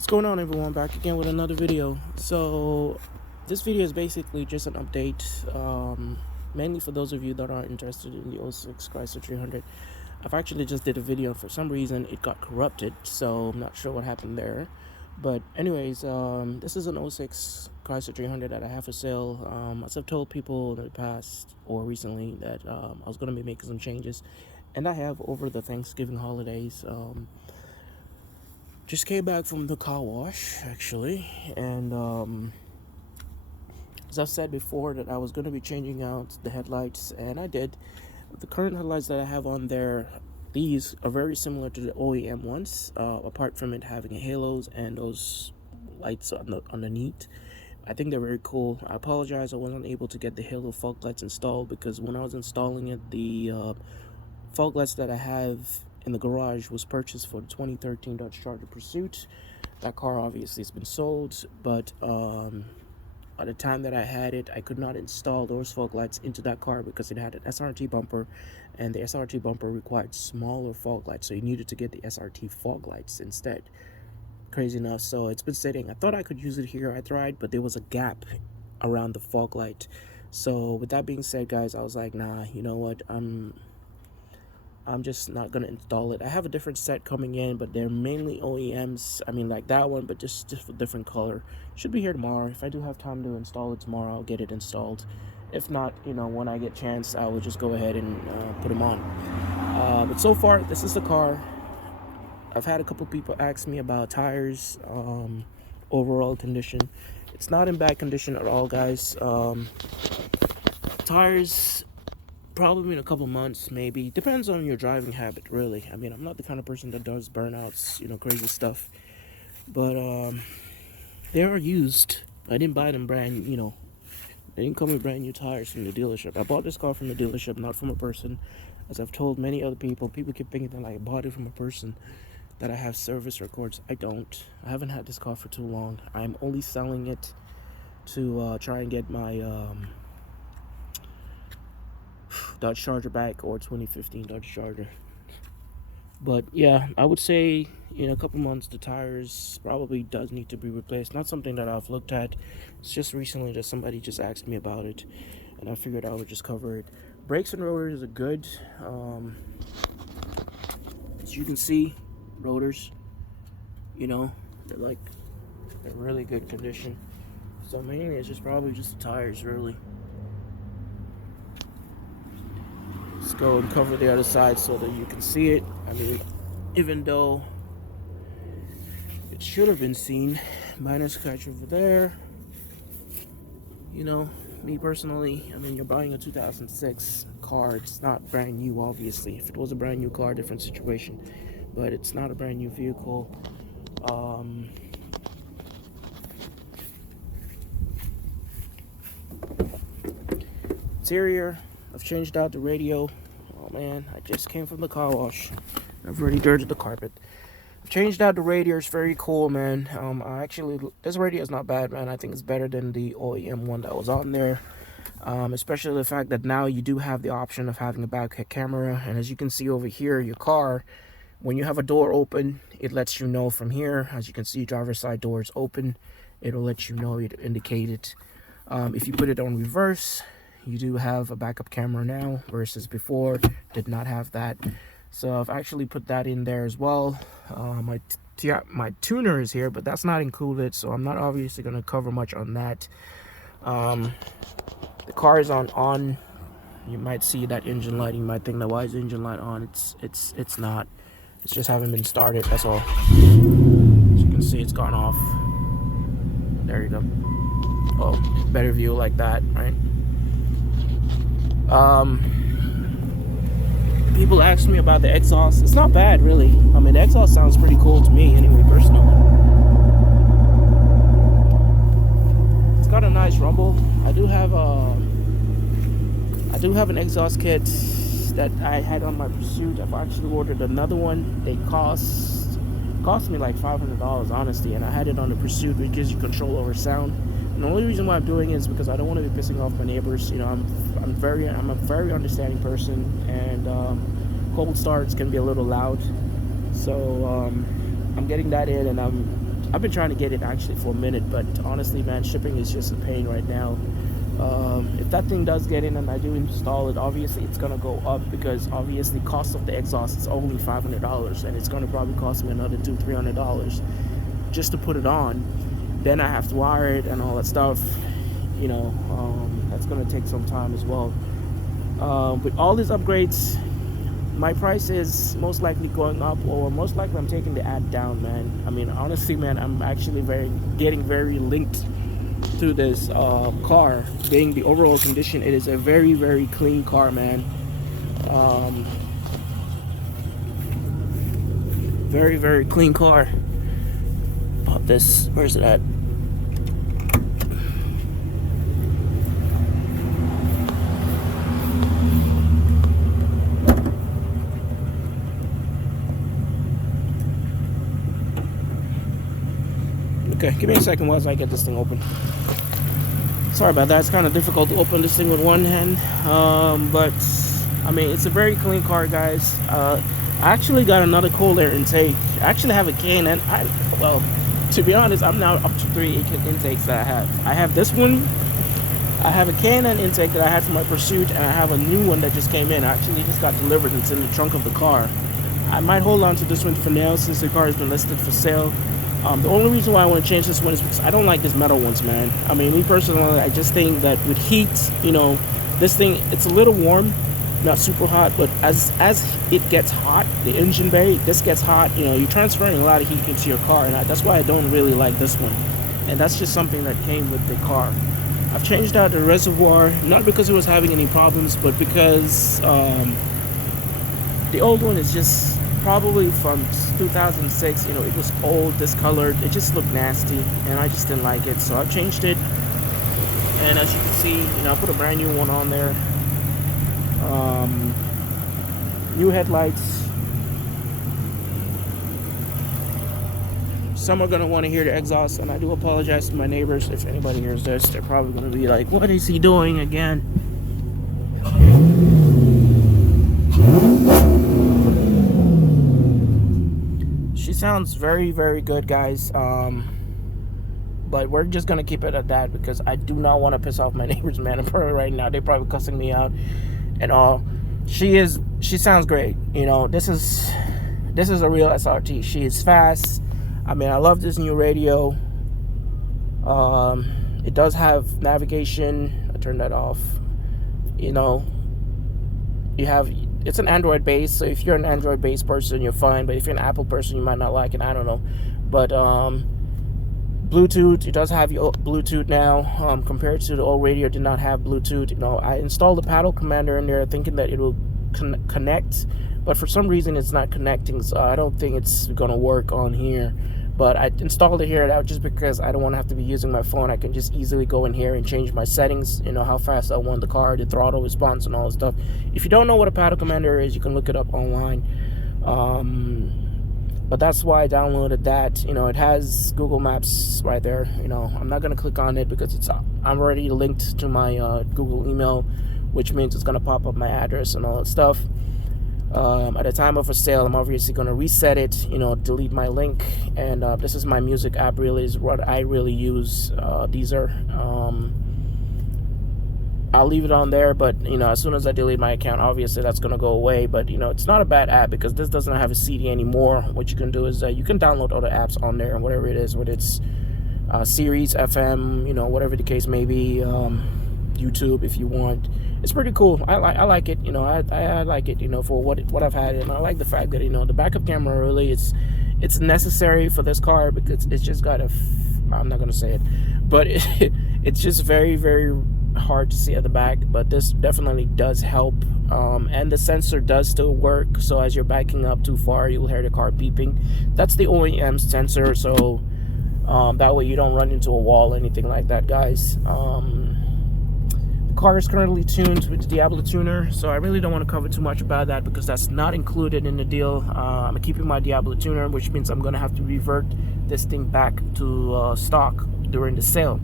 What's going on, everyone? Back again with another video. So this video is basically just an update, mainly for those of you that are interested in the 06 Chrysler 300. I've actually just did a video, and for some reason it got corrupted, so I'm not sure what happened there. But anyways, this is an 06 Chrysler 300 that I have for sale. As I've told people in the past or recently that I was going to be making some changes, and I have over the Thanksgiving holidays. Just came back from the car wash, actually, and as I've said before, that I was going to be changing out the headlights, and I did. The current headlights that I have on there, these are very similar to the OEM ones, apart from it having halos and those lights on the underneath. I think they're very cool. I apologize I wasn't able to get the halo fog lights installed, because when I was installing it, the fog lights that I have in the garage was purchased for the 2013 Dodge Charger Pursuit. That car obviously has been sold, but at the time that I had it, I could not install those fog lights into that car because it had an SRT bumper, and the SRT bumper required smaller fog lights, so you needed to get the SRT fog lights instead. Crazy enough. So it's been sitting. I thought I could use it here. I tried, but there was a gap around the fog light. So with that being said, guys, I was like, nah, you know what, I'm just not gonna install it. I have a different set coming in, but they're mainly OEMs. I mean, like that one, but just a different color. Should be here tomorrow. If I do have time to install it tomorrow, I'll get it installed. If not, when I get a chance, I will just go ahead and put them on. But so far, this is the car. I've had a couple people ask me about tires, overall condition. It's not in bad condition at all, guys. Tires, probably in a couple months, maybe. Depends on your driving habit, really. I mean, I'm not the kind of person that does burnouts, crazy stuff. But they are used. I didn't buy them brand, they didn't come with brand new tires from the dealership. I bought this car from the dealership, not from a person. As I've told many other people keep thinking that I bought it from a person, that I have service records. I don't. I haven't had this car for too long. I'm only selling it to try and get my Dodge Charger back, or 2015 Dodge Charger. But yeah, I would say in a couple months the tires probably does need to be replaced. Not something that I've looked at. It's just recently that somebody just asked me about it, and I figured I would just cover it. Brakes and rotors are good. As you can see, rotors, they're really good condition. So mainly it's just probably just the tires, really. Let's go and cover the other side so that you can see it. I mean, even though it should have been seen, minor scratch over there. Me personally, I mean, you're buying a 2006 car. It's not brand new, obviously. If it was a brand new car, different situation. But it's not a brand new vehicle. Interior, I've changed out the radio. Oh man, I just came from the car wash. I've already dirted the carpet. I've changed out the radio. It's very cool, man. This radio is not bad, man. I think it's better than the OEM one that was on there. Especially the fact that now you do have the option of having a back camera. And as you can see over here, your car, when you have a door open, it lets you know from here. As you can see, driver's side door is open. It'll let you know, it indicate it. If you put it on reverse, you do have a backup camera now, versus before did not have that. So I've actually put that in there as well. My tuner is here, but that's not included, so I'm not obviously going to cover much on that. The car is on. You might see that engine light. You might think, that why is the engine light on? It's not. It's just haven't been started, that's all. As you can see, it's gone off. There you go. Oh, better view like that, right? People ask me about the exhaust. It's not bad, really. I mean, the exhaust sounds pretty cool to me, anyway, personally. It's got a nice rumble. I do have an exhaust kit that I had on my Pursuit. I've actually ordered another one. They cost me like $500, honestly, and I had it on the Pursuit, which gives you control over sound. And the only reason why I'm doing it is because I don't want to be pissing off my neighbors. I'm a very understanding person, and cold starts can be a little loud. So I'm getting that in, and I'm I've been trying to get it actually for a minute, but honestly, man, shipping is just a pain right now. If that thing does get in and I do install it, obviously it's gonna go up, because obviously cost of the exhaust is only $500, and it's gonna probably cost me another $200-300 just to put it on. Then I have to wire it and all that stuff. That's gonna take some time as well. With all these upgrades, my price is most likely going up, or most likely I'm taking the ad down, man. I mean, honestly, man, I'm actually getting very linked to this car. Being the overall condition, it is a very, very clean car, man. Very, very clean car. Pop this. Where's it at? Okay, give me a second while I get this thing open. Sorry about that. It's kind of difficult to open this thing with one hand. But I mean, it's a very clean car, guys. I actually got another cold air intake. I actually have a K&N. Well, to be honest, I'm now up to 3 intakes that I have. I have this one. I have a K&N intake that I had for my Pursuit, and I have a new one that just came in. I actually just got delivered, and it's in the trunk of the car. I might hold on to this one for now, since the car has been listed for sale. The only reason why I want to change this one is because I don't like these metal ones, man. I mean, me personally, I just think that with heat, this thing, it's a little warm, not super hot, but as it gets hot, the engine bay, this gets hot, you're transferring a lot of heat into your car, and that's why I don't really like this one. And that's just something that came with the car. I've changed out the reservoir, not because it was having any problems, but because the old one is just probably from 2006. It was old, discolored, it just looked nasty, and I just didn't like it, so I've changed it. And as you can see, I put a brand new one on there. New headlights. Some are going to want to hear the exhaust, and I do apologize to my neighbors. If anybody hears this, they're probably going to be like, what is he doing again? She sounds very, very good, guys. But we're just gonna keep it at that, because I do not want to piss off my neighbors, man. Right now, they're probably cussing me out and all. She sounds great. This is a real SRT. She is fast. I mean, I love this new radio. It does have navigation. I turned that off. It's an Android base, so if you're an Android based person, you're fine. But if you're an Apple person, you might not like it. I don't know. But Bluetooth, it does have your Bluetooth now. Compared to the old radio, it did not have Bluetooth. I installed the paddle commander in there thinking that it will connect, but for some reason it's not connecting, so I don't think it's gonna work on here. But I installed it here out just because I don't want to have to be using my phone. I can just easily go in here and change my settings, how fast I want the car, the throttle response, and all that stuff. If you don't know what a paddle commander is, you can look it up online. But that's why I downloaded that. It has Google Maps right there. I'm not going to click on it because I'm already linked to my Google email, which means it's going to pop up my address and all that stuff. At the time of a sale, I'm obviously going to reset it, delete my link. And this is my music app, really is what I really use. Deezer. I'll leave it on there, but as soon as I delete my account, obviously that's going to go away. But it's not a bad app, because this doesn't have a CD anymore. What you can do is you can download other apps on there, and whatever it is, whether it's Series, FM, whatever the case may be, YouTube if you want. It's pretty cool. I like it. I like it. For what I've had, and I like the fact that the backup camera really it's necessary for this car, because it's just got I'm not gonna say it, but it's just very, very hard to see at the back. But this definitely does help, and the sensor does still work, so as you're backing up too far, you'll hear the car beeping. That's the OEM sensor, so that way you don't run into a wall or anything like that, guys. The car is currently tuned with the Diablo tuner, so I really don't want to cover too much about that, because that's not included in the deal. I'm keeping my Diablo tuner, which means I'm going to have to revert this thing back to stock during the sale.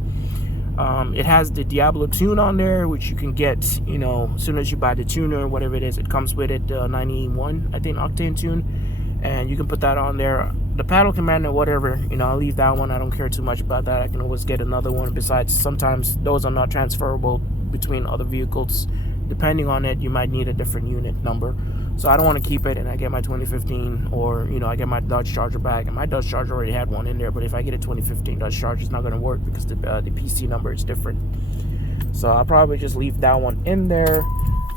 It has the Diablo tune on there, which you can get, as soon as you buy the tuner, whatever it is, it comes with it, 91, I think, octane tune, and you can put that on there. the paddle commander, whatever, I'll leave that one. I don't care too much about that. I can always get another one. Besides, sometimes those are not transferable between other vehicles. Depending on it, you might need a different unit number. So I don't want to keep it and I get my 2015, or I get my Dodge Charger back, and my Dodge Charger already had one in there. But if I get a 2015 Dodge Charger, it's not going to work because the PC number is different. So I'll probably just leave that one in there.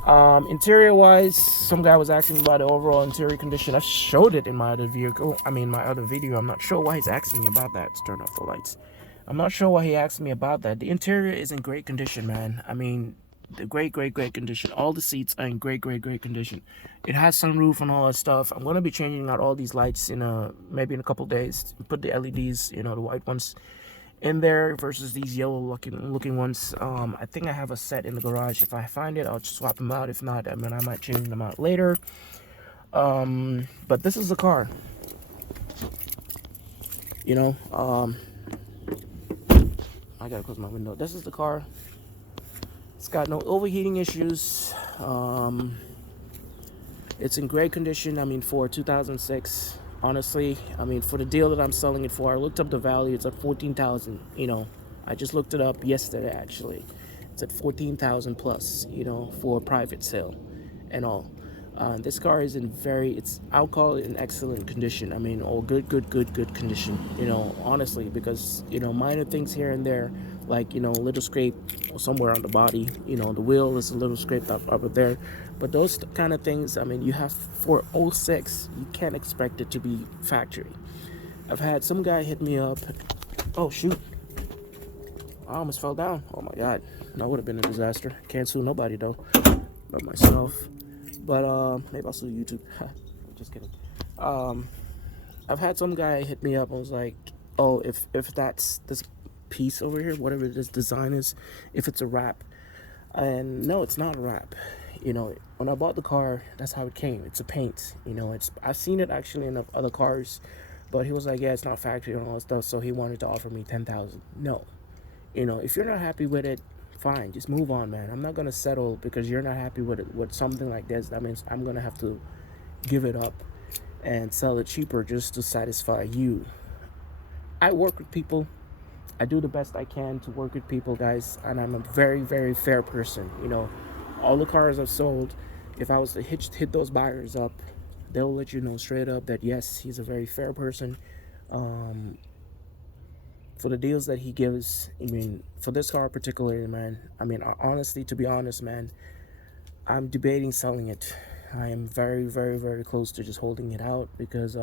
Interior wise, some guy was asking about the overall interior condition. I showed it in my other vehicle. My other video. I'm not sure why he's asking me about that. Let's turn off the lights. I'm not sure why he asked me about that. The interior is in great condition, man. The great condition. All the seats are in great condition. It has sunroof and all that stuff. I'm gonna be changing out all these lights maybe in a couple days. Put the LEDs, the white ones, in there versus these yellow looking ones. I think I have a set in the garage. If I find it, I'll just swap them out. If not, I might change them out later. But this is the car. I gotta close my window. This is the car. It's got no overheating issues. It's in great condition. For 2006. Honestly, for the deal that I'm selling it for, I looked up the value. It's at $14,000. I just looked it up yesterday. Actually, it's at $14,000 plus. For a private sale, and all. This car is I'll call it in excellent condition. Or good condition. Honestly, because minor things here and there, like a little scrape somewhere on the body. The wheel is a little scraped up there. But those kind of things, you have for 06, you can't expect it to be factory. I've had some guy hit me up. Oh shoot! I almost fell down. Oh my god, that would have been a disaster. Can't sue nobody though, but myself. But maybe I'll sue YouTube. Just kidding. I've had some guy hit me up and was like, oh, if that's this piece over here, whatever this design is, if it's a wrap. And no, it's not a wrap. When I bought the car, that's how it came. It's a paint. I've seen it actually in other cars, but he was like, yeah, it's not factory and all that stuff. So he wanted to offer me $10,000. No, if you're not happy with it, fine, just move on, man. I'm not gonna settle because you're not happy with it. With something like this, that means I'm gonna have to give it up and sell it cheaper just to satisfy you. I work with people. I do the best I can to work with people, guys, and I'm a very fair person. All the cars I've sold, if I was to hit those buyers up, they'll let you know straight up that yes, he's a very fair person. For the deals that he gives, for this car particularly, man, honestly, to be honest, man, I'm debating selling it. I am very close to just holding it out because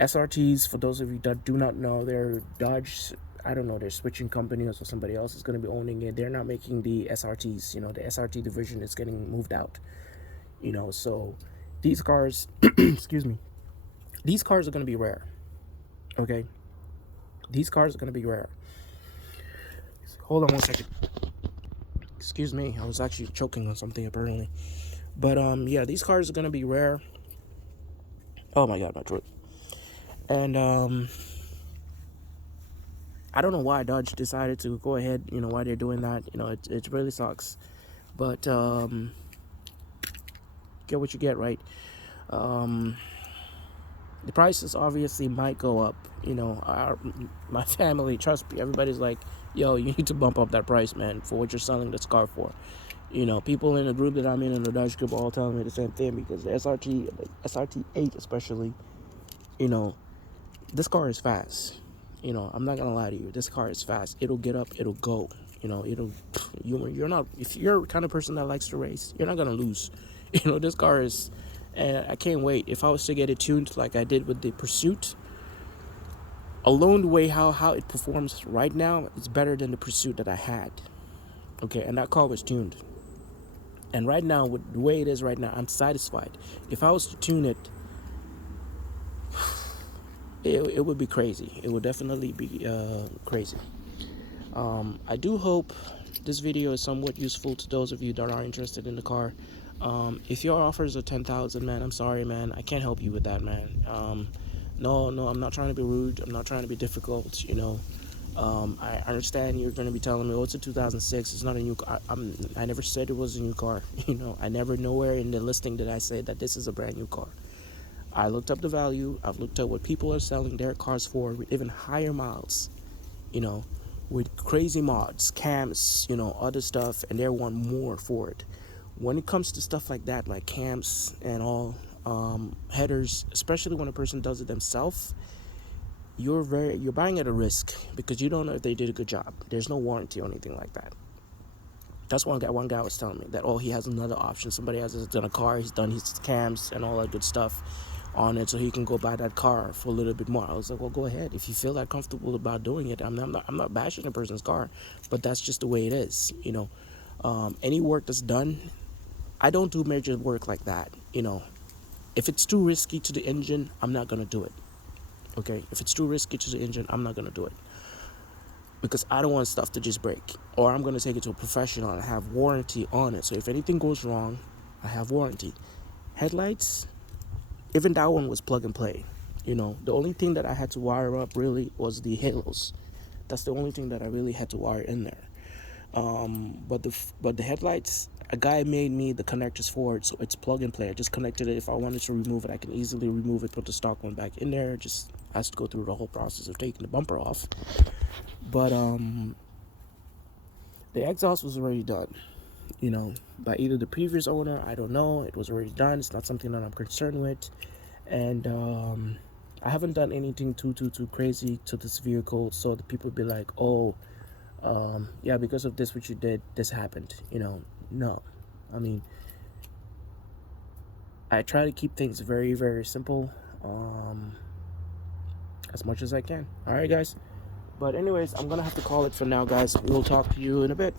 SRTs, for those of you that do not know, they're Dodge. I don't know, they're switching companies, or somebody else is going to be owning it. They're not making the SRTs. The SRT division is getting moved out. So these cars, excuse me, these cars are going to be rare. Okay, these cars are going to be rare. Hold on one second. Excuse me, I was actually choking on something apparently. But yeah, these cars are going to be rare. Oh my god, my throat. And I don't know why Dodge decided to go ahead, why they're doing that. It really sucks. But get what you get, right? The prices obviously might go up. My family, trust me, everybody's like, yo, you need to bump up that price, man, for what you're selling this car for. People in the group that I'm in the Dodge group, are all telling me the same thing, because the SRT-8 especially, this car is fast. I'm not gonna lie to you. This car is fast. It'll get up. It'll go. You're not. If you're the kind of person that likes to race, you're not gonna lose. This car is. And I can't wait. If I was to get it tuned like I did with the Pursuit, alone the way how it performs right now, it's better than the Pursuit that I had. Okay, and that car was tuned. And right now, with the way it is right now, I'm satisfied. If I was to tune it, it would be crazy. It would definitely be crazy. I do hope this video is somewhat useful to those of you that are interested in the car. If your offers are $10,000, man, I'm sorry, man. I can't help you with that, man. No, I'm not trying to be rude. I'm not trying to be difficult, I understand you're going to be telling me, oh, it's a 2006. It's not a new car. I never said it was a new car. I never, nowhere in the listing did I say that this is a brand new car. I looked up the value. I've looked at what people are selling their cars for with even higher miles, you know, with crazy mods, cams, other stuff, and they want more for it. When it comes to stuff like that, like cams and all, headers, especially when a person does it themselves, you're buying at a risk because you don't know if they did a good job. There's no warranty or anything like that. That's one guy was telling me that, oh, he has another option. Somebody has done a car, he's done his cams and all that good stuff on it, so he can go buy that car for a little bit more. I was like, well, go ahead if you feel that comfortable about doing it. I'm not bashing a person's car, but that's just the way it is. Any work that's done, I don't do major work like that. If it's too risky to the engine, I'm not gonna do it. Okay, if it's too risky to the engine, I'm not gonna do it because I don't want stuff to just break, or I'm gonna take it to a professional and have warranty on it. So if anything goes wrong, I have warranty. Headlights, even that one was plug and play. The only thing that I had to wire up really was the halos. That's the only thing that I really had to wire in there. But the headlights, a guy made me the connectors for it, so it's plug and play. I just connected it. If I wanted to remove it, I can easily remove it, put the stock one back in there. Just has to go through the whole process of taking the bumper off. But the exhaust was already done, by either the previous owner. I don't know. It was already done. It's not something that I'm concerned with, and I haven't done anything too crazy to this vehicle, so the people be like, oh, yeah, because of this what you did, this happened. No, I mean, I try to keep things very, very simple, as much as I can. All right, guys. But anyways, I'm gonna have to call it for now, guys. We'll talk to you in a bit.